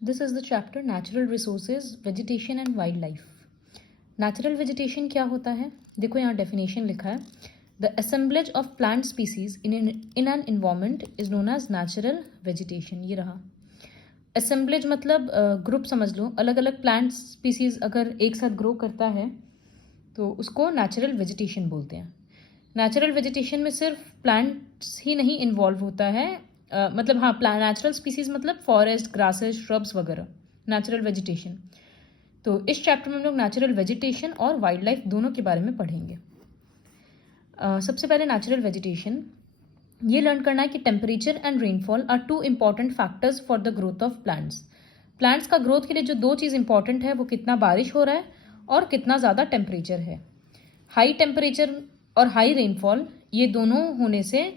This is the chapter Natural Resources, Vegetation and Wildlife. Natural vegetation क्या होता है? देखो यहाँ definition लिखा है. The assemblage of plant species in an environment is known as natural vegetation. ये रहा. Assemblage मतलब ग्रुप समझ लो. अलग अलग plant species अगर एक साथ ग्रो करता है तो उसको natural vegetation बोलते हैं. नेचुरल वेजिटेशन में सिर्फ प्लांट्स ही नहीं इन्वॉल्व होता है. मतलब हाँ, नेचुरल स्पीसीज मतलब फॉरेस्ट, ग्रासेस, श्रब्स वगैरह, नेचुरल वेजिटेशन. तो इस चैप्टर में हम लोग नेचुरल वेजिटेशन और वाइल्ड लाइफ दोनों के बारे में पढ़ेंगे. सबसे पहले नेचुरल वेजिटेशन ये लर्न करना है कि temperature and rainfall are two important factors for the growth of plants. Plants का ग्रोथ के लिए जो दो चीज़ इंपॉर्टेंट है वो कितना बारिश हो रहा है और कितना ज़्यादा टेम्परेचर है. हाई टेम्परेचर और हाई रेनफॉल ये दोनों होने से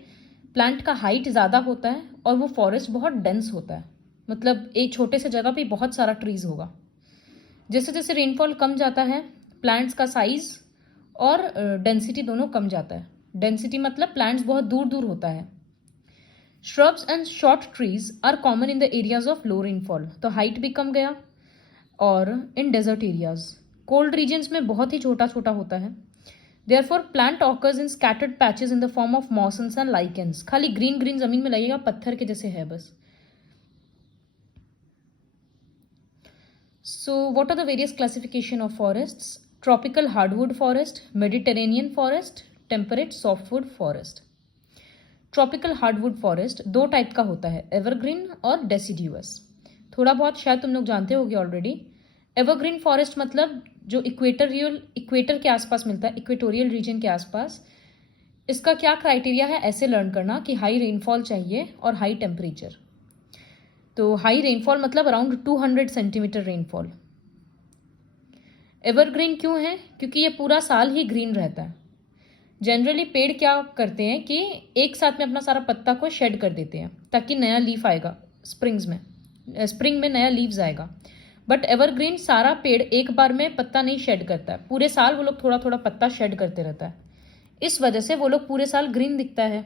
प्लांट का हाइट ज़्यादा होता है और वो फॉरेस्ट बहुत डेंस होता है. मतलब एक छोटे से जगह पे बहुत सारा ट्रीज़ होगा. जैसे जैसे रेनफॉल कम जाता है प्लांट्स का साइज और डेंसिटी दोनों कम जाता है. डेंसिटी मतलब प्लांट्स बहुत दूर दूर होता है. Shrubs and short trees are common in the areas of low rainfall. तो हाइट भी कम गया. और इन डेजर्ट एरियाज, कोल्ड रीजन्स में बहुत ही छोटा छोटा होता है. Therefore, plant occurs in scattered patches in the form of mossens and lichens. खाली ग्रीन ग्रीन जमीन में लगेगा, पत्थर के जैसे है बस. So, what are the various classification of forests? Tropical hardwood forest, Mediterranean forest, temperate softwood forest. Tropical hardwood forest दो टाइप का होता है, evergreen और deciduous. थोड़ा बहुत शायद तुम लोग जानते होगे ऑलरेडी. एवरग्रीन फॉरेस्ट मतलब जो इक्वेटर के आसपास मिलता है, इक्वेटोरियल रीजन के आसपास. इसका क्या क्राइटेरिया है ऐसे लर्न करना कि हाई रेनफॉल चाहिए और हाई टेम्परेचर. तो हाई रेनफॉल मतलब अराउंड 200 सेंटीमीटर रेनफॉल. एवरग्रीन क्यों है? क्योंकि ये पूरा साल ही ग्रीन रहता है. जनरली पेड़ क्या करते हैं कि एक साथ में अपना सारा पत्ता को शेड कर देते हैं ताकि नया लीफ आएगा स्प्रिंग में नया लीव्स आएगा. बट एवरग्रीन सारा पेड़ एक बार में पत्ता नहीं शेड करता है. पूरे साल वो लोग थोड़ा थोड़ा पत्ता शेड करते रहता है. इस वजह से वो लोग पूरे साल ग्रीन दिखता है.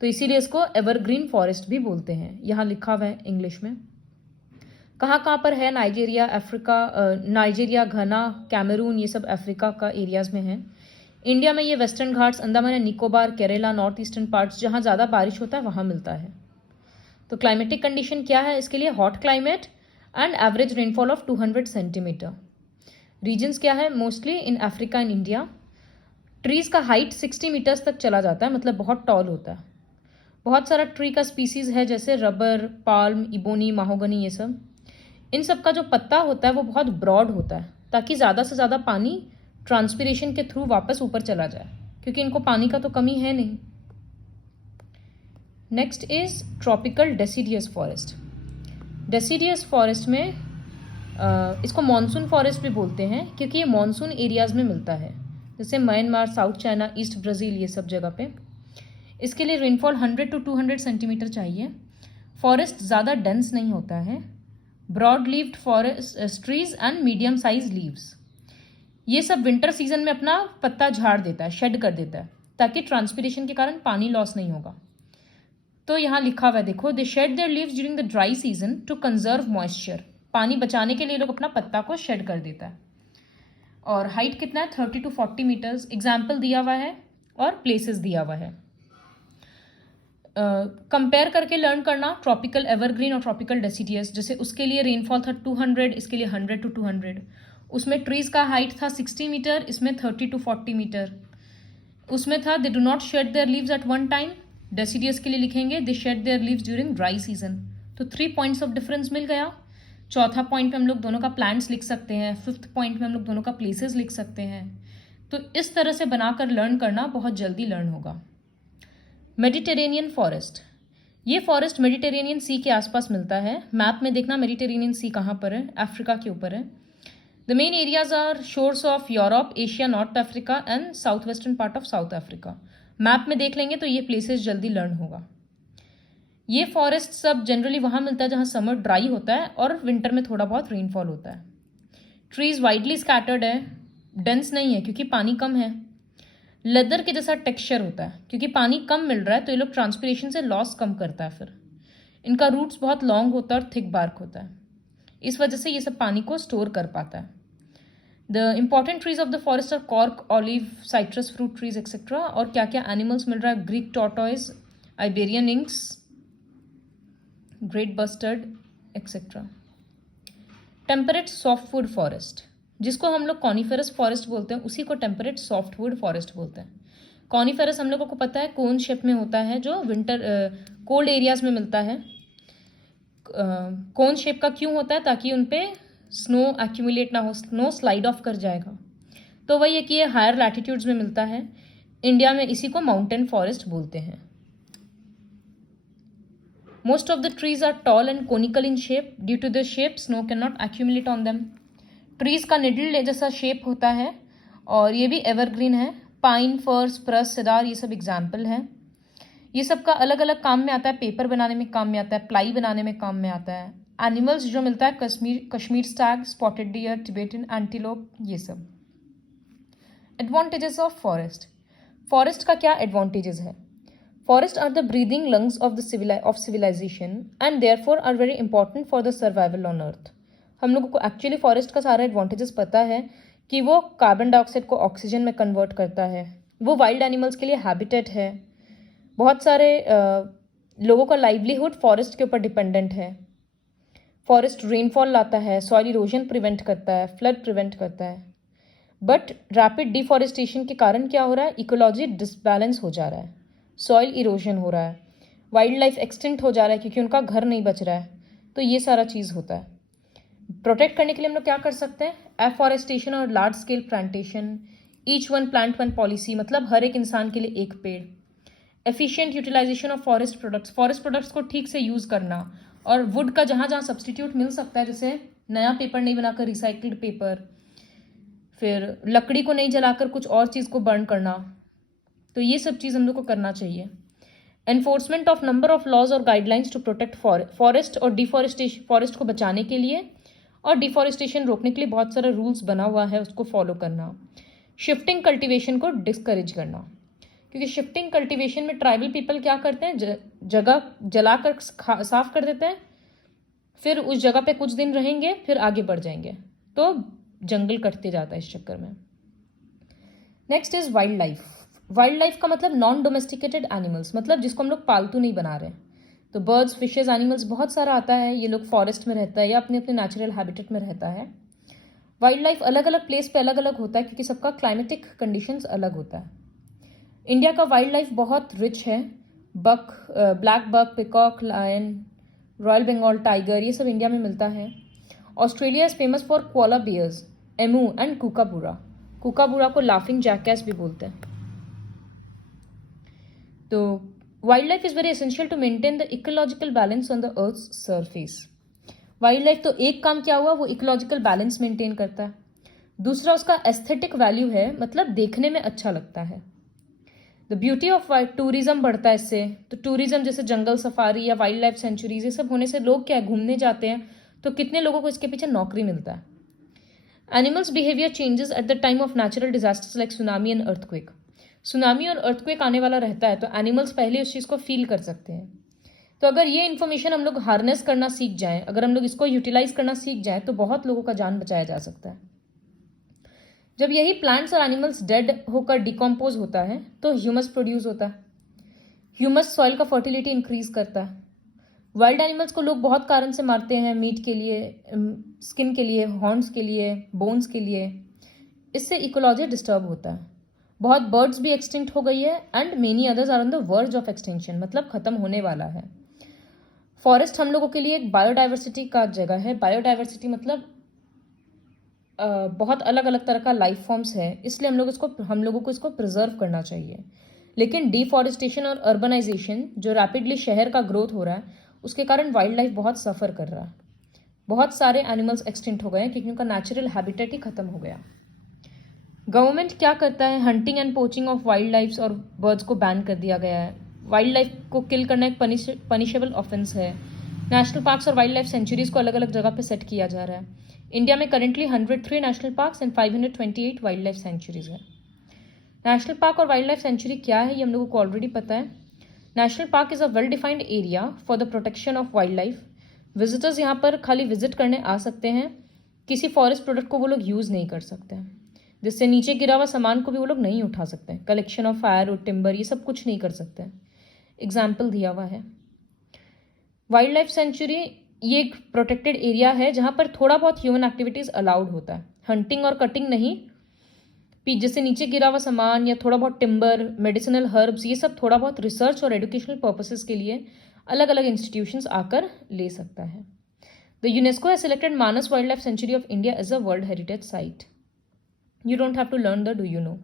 तो इसीलिए इसको एवरग्रीन फॉरेस्ट भी बोलते हैं. यहाँ लिखा हुआ है इंग्लिश में. कहाँ पर है? नाइजीरिया, अफ्रीका, नाइजीरिया, घना, कैमरून, ये सब अफ्रीका का एरियाज में है. इंडिया में ये western Ghats, Andaman and Nicobar, Kerala, north eastern parts जहाँ ज़्यादा बारिश होता है वहाँ मिलता है. तो क्लाइमेटिक कंडीशन क्या है इसके लिए? Hot climate and average rainfall of 200 centimetre. Regions क्या है? Mostly in Africa and India. Trees का हाइट 60 मीटर्स तक चला जाता है, मतलब बहुत टॉल होता है. बहुत सारा ट्री का स्पीसीज है जैसे रबर, पाल्म, इबोनी, माहोगनी, ये सब. इन सब का जो पत्ता होता है वो बहुत ब्रॉड होता है ताकि ज़्यादा से ज़्यादा पानी ट्रांसपिरेशन के थ्रू वापस ऊपर चला जाए, क्योंकि इनको पानी का तो कमी है नहीं. Next is tropical deciduous forest. Deciduous forest में इसको मॉनसून फॉरेस्ट भी बोलते हैं क्योंकि ये मॉनसून एरियाज़ में मिलता है, जैसे Myanmar, South China, East Brazil, ये सब जगह पे. इसके लिए रेनफॉल 100 to 200 सेंटीमीटर चाहिए. फॉरेस्ट ज़्यादा डेंस नहीं होता है. Broad leaved forest trees and medium size leaves. ये सब विंटर सीजन में अपना पत्ता झाड़ देता है, शेड कर देता है, ताकि ट्रांसपिरेशन के कारण पानी लॉस नहीं होगा. तो यहाँ लिखा हुआ है देखो, they shed their leaves during the dry season to conserve moisture. पानी बचाने के लिए लोग अपना पत्ता को शेड कर देता है. और हाइट कितना है? 30 to 40 मीटर्स. एग्जाम्पल दिया हुआ है और प्लेसेस दिया हुआ है. कंपेयर करके लर्न करना ट्रॉपिकल एवरग्रीन और ट्रॉपिकल डेसिडियस. जैसे उसके लिए रेनफॉल था 200, इसके लिए 100 to 200. उसमें ट्रीज का हाइट था 60 मीटर, इसमें 30 to 40 मीटर. उसमें था they do not shed their leaves at one time. Deciduous के लिए लिखेंगे they shed their leaves during dry season. तो 3 पॉइंट्स ऑफ डिफरेंस मिल गया. चौथा पॉइंट में हम लोग दोनों का प्लांट्स लिख सकते हैं. 5th पॉइंट में हम लोग दोनों का प्लेसेस लिख सकते हैं. तो इस तरह से बनाकर लर्न करना बहुत जल्दी लर्न होगा. Mediterranean forest. ये फॉरेस्ट मेडिटेरेनियन सी के आसपास मिलता है. मैप में देखना मेडिटेरेनियन सी कहाँ पर है. अफ्रीका के ऊपर है. The main areas are shores of Europe, Asia, North Africa and south western part of South Africa. Map में देख लेंगे तो ये प्लेसेस जल्दी लर्न होगा. ये फॉरेस्ट सब जनरली वहाँ मिलता है जहाँ समर ड्राई होता है और विंटर में थोड़ा बहुत रेनफॉल होता है. ट्रीज वाइडली स्कैटर्ड है, डेंस नहीं है क्योंकि पानी कम है. लेदर के जैसा टेक्सचर होता है क्योंकि पानी कम मिल रहा है, तो ये लोग ट्रांसपिरेशन से लॉस कम करता है. फिर इनका रूट्स बहुत लॉन्ग होता है और थिक बार्क होता है. इस वजह से ये सब पानी को स्टोर कर पाता है। The important trees of the forest are cork, olive, citrus fruit trees etcetera. और क्या क्या एनिमल्स मिल रहा है? Greek tortoise, Iberian lynx, great bustard etcetera. Temperate softwood forest, जिसको हम लोग कॉनिफेरस फॉरेस्ट बोलते हैं, उसी को टेम्परेट सॉफ्टवुड फॉरेस्ट बोलते हैं। कॉनिफेरस हम लोगों को पता है कोन शेप में होता है, जो विंटर कोल्ड एरियाज में मिलता है। कोन शेप का क्यों होता है? ताकि उन पे स्नो एक्यूमुलेट ना हो, स्नो स्लाइड ऑफ कर जाएगा। तो वही है कि ये हायर लैटिट्यूड्स में मिलता है। इंडिया में इसी को माउंटेन फॉरेस्ट बोलते हैं। Most of the trees are tall and conical in shape. Due to the shape snow can not accumulate on them. Trees का निडल जैसा शेप होता है और ये भी एवरग्रीन है। पाइन, फर, स्प्रस, सेडार, ये सब एग्जाम्पल है। ये सब का अलग अलग काम में आता है। पेपर बनाने में काम में आता है, प्लाई बनाने में काम में आता है। एनिमल्स जो मिलता है Kashmir Stag, spotted deer, Tibetan antelope, ये सब। Advantages of forest. फॉरेस्ट का क्या एडवांटेजेस है? Forest are the breathing lungs of civilisation and therefore are very important for the survival on earth. हम लोगों को एक्चुअली फॉरेस्ट का सारा एडवांटेजेस पता है कि वो कार्बन डाइऑक्साइड को ऑक्सीजन में कन्वर्ट करता है। वो वाइल्ड एनिमल्स के लिए हैबिटेट है। बहुत सारे लोगों का लाइवलीहुड फॉरेस्ट के ऊपर डिपेंडेंट है। फॉरेस्ट रेनफॉल लाता है, सॉइल इरोजन प्रिवेंट करता है, फ्लड प्रिवेंट करता है। बट रैपिड डिफॉरेस्टेशन के कारण क्या हो रहा है? इकोलॉजी डिसबैलेंस हो जा रहा है, सॉइल इरोजन हो रहा है, वाइल्ड लाइफ एक्सटिंक्ट हो जा रहा है क्योंकि उनका घर नहीं बच रहा है। तो ये सारा चीज़ होता है। प्रोटेक्ट करने के लिए हम लोग क्या कर सकते हैं? एफॉरेस्टेशन और large scale plantation, each one plant one policy, मतलब हर एक इंसान के लिए एक पेड़। Efficient utilisation of forest products को ठीक से यूज़ करना, और वुड का जहाँ जहाँ सब्सटीट्यूट मिल सकता है, जैसे नया पेपर नहीं बनाकर रिसाइक्ल्ड पेपर, फिर लकड़ी को नहीं जलाकर कुछ और चीज़ को बर्न करना, तो ये सब चीज़ हम लोग को करना चाहिए। Enforcement of number of laws और गाइडलाइंस टू प्रोटेक्ट फॉरेस्ट, और डिफॉरेस्टेशन, फॉरेस्ट को बचाने के लिए और डिफॉरेस्टेशन रोकने के लिए बहुत सारा रूल्स बना हुआ है, उसको फॉलो करना। शिफ्टिंग कल्टीवेशन को डिस्करेज करना, क्योंकि शिफ्टिंग कल्टीवेशन में ट्राइबल पीपल क्या करते हैं? जगह जलाकर साफ कर देते हैं, फिर उस जगह पे कुछ दिन रहेंगे, फिर आगे बढ़ जाएंगे, तो जंगल कटते जाता है इस चक्कर में। Next is wild life. Wild life का मतलब नॉन डोमेस्टिकेटेड एनिमल्स, मतलब जिसको हम लोग पालतू नहीं बना रहे। तो बर्ड्स, फिशेज, एनिमल्स बहुत सारा आता है। ये लोग फॉरेस्ट में रहता है या अपने अपने नेचुरल हैबिटेट में रहता है। वाइल्ड लाइफ अलग अलग प्लेस पे अलग अलग होता है क्योंकि सबका क्लाइमेटिक कंडीशंस अलग होता है। इंडिया का वाइल्ड लाइफ बहुत रिच है। Buck, black buck, peacock, lion, royal Bengal tiger, ये सब इंडिया में मिलता है। Australia is famous for koala bears, emu and kookaburra. Kookaburra को लाफिंग जैकैस भी बोलते हैं। तो wild life is very essential to maintain the ecological balance on the earth's surface. Wild life तो एक काम क्या हुआ, वो इकोलॉजिकल बैलेंस मेंटेन करता है। दूसरा उसका एस्थेटिक वैल्यू है, मतलब देखने में अच्छा लगता है। द ब्यूटी ऑफ टूरिज्म बढ़ता है इससे। तो टूरिज्म जैसे जंगल सफारी या वाइल्ड लाइफ सेंचुरीज, ये सब होने से लोग क्या घूमने जाते हैं, तो कितने लोगों को इसके पीछे नौकरी मिलता है। Animals behaviour changes at the time of natural disasters like tsunami and earthquake. Tsunami और अर्थक्वेक आने वाला रहता है, तो एनिमल्स पहले उस चीज़ को फील कर सकते हैं। तो अगर ये इन्फॉर्मेशन हम लोग हार्नेस करना सीख जाएं, अगर हम लोग इसको यूटिलाइज करना सीख जाएं, तो बहुत लोगों का जान बचाया जा सकता है। जब यही प्लांट्स और एनिमल्स डेड होकर डिकम्पोज होता है, तो ह्यूमस प्रोड्यूस होता है। ह्यूमस सॉइल का फर्टिलिटी इंक्रीज करता है। वाइल्ड एनिमल्स को लोग बहुत कारण से मारते हैं, मीट के लिए, स्किन के लिए, हॉर्न्स के लिए, बोन्स के लिए। इससे इकोलॉजी डिस्टर्ब होता है। बहुत बर्ड्स भी एक्सटिंक्ट हो गई है and many others are on the verge of extinction, मतलब खत्म होने वाला है। फॉरेस्ट हम लोगों के लिए एक बायोडाइवर्सिटी का जगह है। बायोडाइवर्सिटी मतलब बहुत अलग अलग तरह का लाइफ फॉर्म्स है, इसलिए हम लोगों को इसको प्रिजर्व करना चाहिए। लेकिन डिफॉरेस्टेशन और अर्बनाइजेशन, जो रैपिडली शहर का ग्रोथ हो रहा है, उसके कारण वाइल्ड लाइफ बहुत सफ़र कर रहा है। बहुत सारे एनिमल्स एक्सटिंक्ट हो गए हैं क्योंकि उनका नेचुरल हैबिटेट ही खत्म हो गया। गवर्नमेंट क्या करता है? Hunting and poaching of wild life और बर्ड्स को बैन कर दिया गया है। वाइल्ड लाइफ को किल करना एक पनिशेबल ऑफेंस है। नेशनल पार्क्स और वाइल्ड लाइफ सेंचुरीज को अलग अलग जगह पे सेट किया जा रहा है। इंडिया में currently 103 national parks and 528 wild life sanctuaries है। नेशनल पार्क और वाइल्ड लाइफ सेंचुरी क्या है, ये हम लोगों को ऑलरेडी पता है। National park is a well defined area for the protection of wild life visitors यहाँ पर खाली विजिट करने आ सकते हैं, किसी फॉरेस्ट प्रोडक्ट को वो लोग यूज़ नहीं कर सकते हैं, जिससे नीचे गिरा हुआ सामान को भी वो लोग नहीं उठा सकते हैं। कलेक्शन ऑफ फायर और टिम्बर ये सब कुछ नहीं कर सकते हैं। एग्जाम्पल दिया हुआ है। वाइल्ड लाइफ सेंचुरी ये एक प्रोटेक्टेड एरिया है जहाँ पर थोड़ा बहुत ह्यूमन एक्टिविटीज़ अलाउड होता है, हंटिंग और कटिंग नहीं। जैसे नीचे गिरा हुआ सामान या थोड़ा बहुत टिम्बर, मेडिसिनल हर्ब्स, ये सब थोड़ा बहुत रिसर्च और एजुकेशनल पर्पसेस के लिए अलग अलग इंस्टीट्यूशंस आकर ले सकता है। The UNESCO has selected Manas wildlife sanctuary of India as a world heritage site. You don't have to learn the do you know.